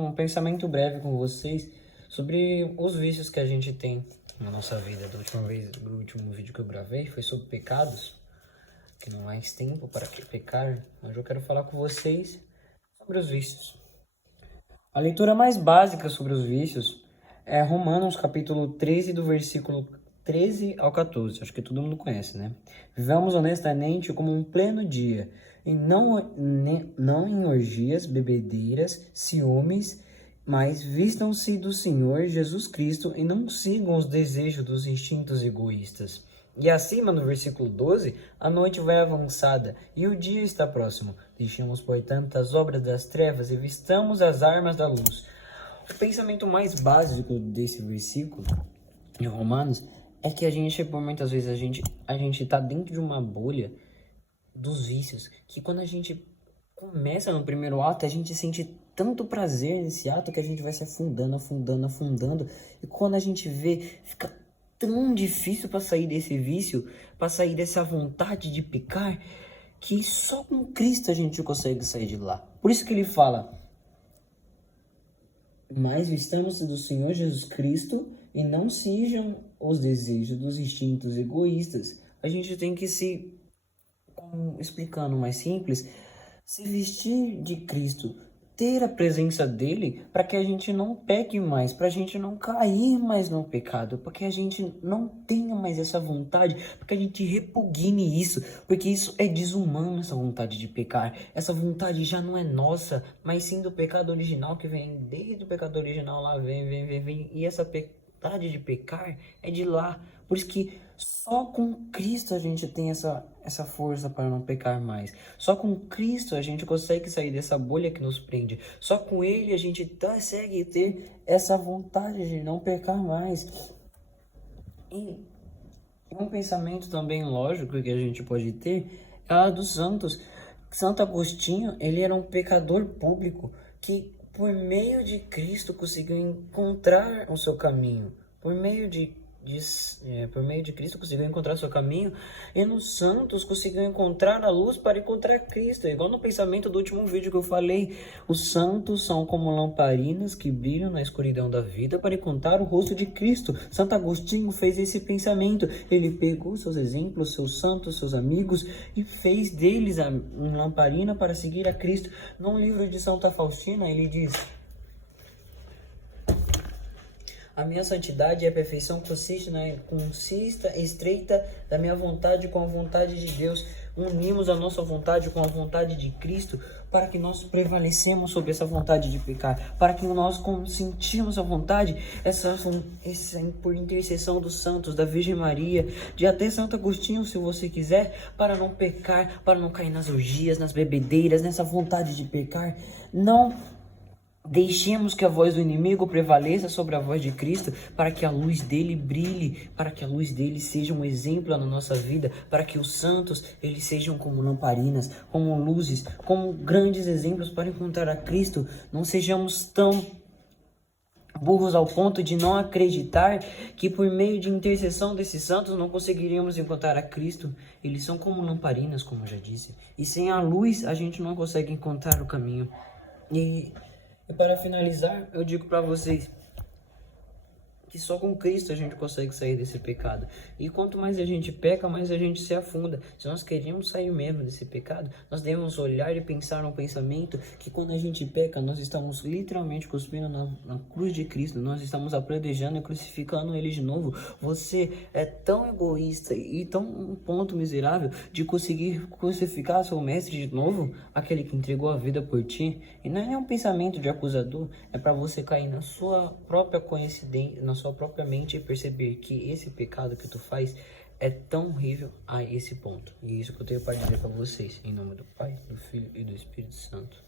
Um pensamento breve com vocês sobre os vícios que a gente tem na nossa vida. Do último vídeo que eu gravei foi sobre pecados, que não há mais tempo para que pecar, mas eu quero falar com vocês sobre os vícios. A leitura mais básica sobre os vícios é Romanos capítulo 13, do versículo 13 ao 14. Acho que todo mundo conhece, né? Vivamos honestamente como um pleno dia, e não em orgias, bebedeiras, ciúmes, mas vistam-se do Senhor Jesus Cristo e não sigam os desejos dos instintos egoístas. E acima, no versículo 12, a noite vai avançada e o dia está próximo. Deixemos, portanto, as obras das trevas e vistamos as armas da luz. O pensamento mais básico desse versículo de Romanos é que por muitas vezes, a gente tá dentro de uma bolha dos vícios, que quando a gente começa no primeiro ato, a gente sente tanto prazer nesse ato que a gente vai se afundando, afundando, afundando. E quando a gente vê, fica tão difícil para sair desse vício, para sair dessa vontade de pecar, que só com Cristo a gente consegue sair de lá. Por isso que ele fala: mas vistamos do Senhor Jesus Cristo e não sejam os desejos dos instintos egoístas. A gente tem que explicando mais simples, se vestir de Cristo, ter a presença dele para que a gente não peque mais, para a gente não cair mais no pecado, para que a gente não tenha mais essa vontade, para que a gente repugne isso, porque isso é desumano, essa vontade de pecar. Essa vontade já não é nossa, mas sim do pecado original, que vem desde o pecado original lá, vem, e essa vontade de pecar é de lá. Por isso que só com Cristo a gente tem essa força para não pecar mais. Só com Cristo a gente consegue sair dessa bolha que nos prende. Só com Ele a gente consegue ter essa vontade de não pecar mais. E um pensamento também lógico que a gente pode ter é a dos santos. Santo Agostinho, ele era um pecador público que por meio de Cristo conseguiu encontrar o seu caminho. Por meio de Cristo conseguiu encontrar seu caminho, e nos santos conseguiu encontrar a luz para encontrar Cristo. É igual no pensamento do último vídeo que eu falei, os santos são como lamparinas que brilham na escuridão da vida para encontrar o rosto de Cristo. Santo Agostinho fez esse pensamento, ele pegou seus exemplos, seus santos, seus amigos e fez deles uma lamparina para seguir a Cristo. Num livro de Santa Faustina ele diz: a minha santidade e a perfeição consista estreita da minha vontade com a vontade de Deus. Unimos a nossa vontade com a vontade de Cristo para que nós prevalecemos sobre essa vontade de pecar, para que nós consentimos a vontade, essa por intercessão dos santos, da Virgem Maria, de até Santo Agostinho, se você quiser, para não pecar, para não cair nas orgias, nas bebedeiras, nessa vontade de pecar. Não deixemos que a voz do inimigo prevaleça sobre a voz de Cristo, para que a luz dele brilhe, para que a luz dele seja um exemplo na nossa vida, para que os santos eles sejam como lamparinas, como luzes, como grandes exemplos para encontrar a Cristo. Não sejamos tão burros ao ponto de não acreditar que por meio de intercessão desses santos não conseguiríamos encontrar a Cristo. Eles são como lamparinas, como eu já disse, e sem a luz a gente não consegue encontrar o caminho. E para finalizar, eu digo para vocês que só com Cristo a gente consegue sair desse pecado. E quanto mais a gente peca, mais a gente se afunda. Se nós queremos sair mesmo desse pecado, nós devemos olhar e pensar no pensamento que quando a gente peca, nós estamos literalmente cuspindo na cruz de Cristo. Nós estamos apredejando e crucificando Ele de novo. Você é tão egoísta e tão um ponto miserável de conseguir crucificar seu mestre de novo, aquele que entregou a vida por ti. E não é um pensamento de acusador, é para você cair na sua própria coincidência, na sua própria mente, e perceber que esse pecado que tu faz é tão horrível a esse ponto. E isso que eu tenho para dizer para vocês, em nome do Pai, do Filho e do Espírito Santo.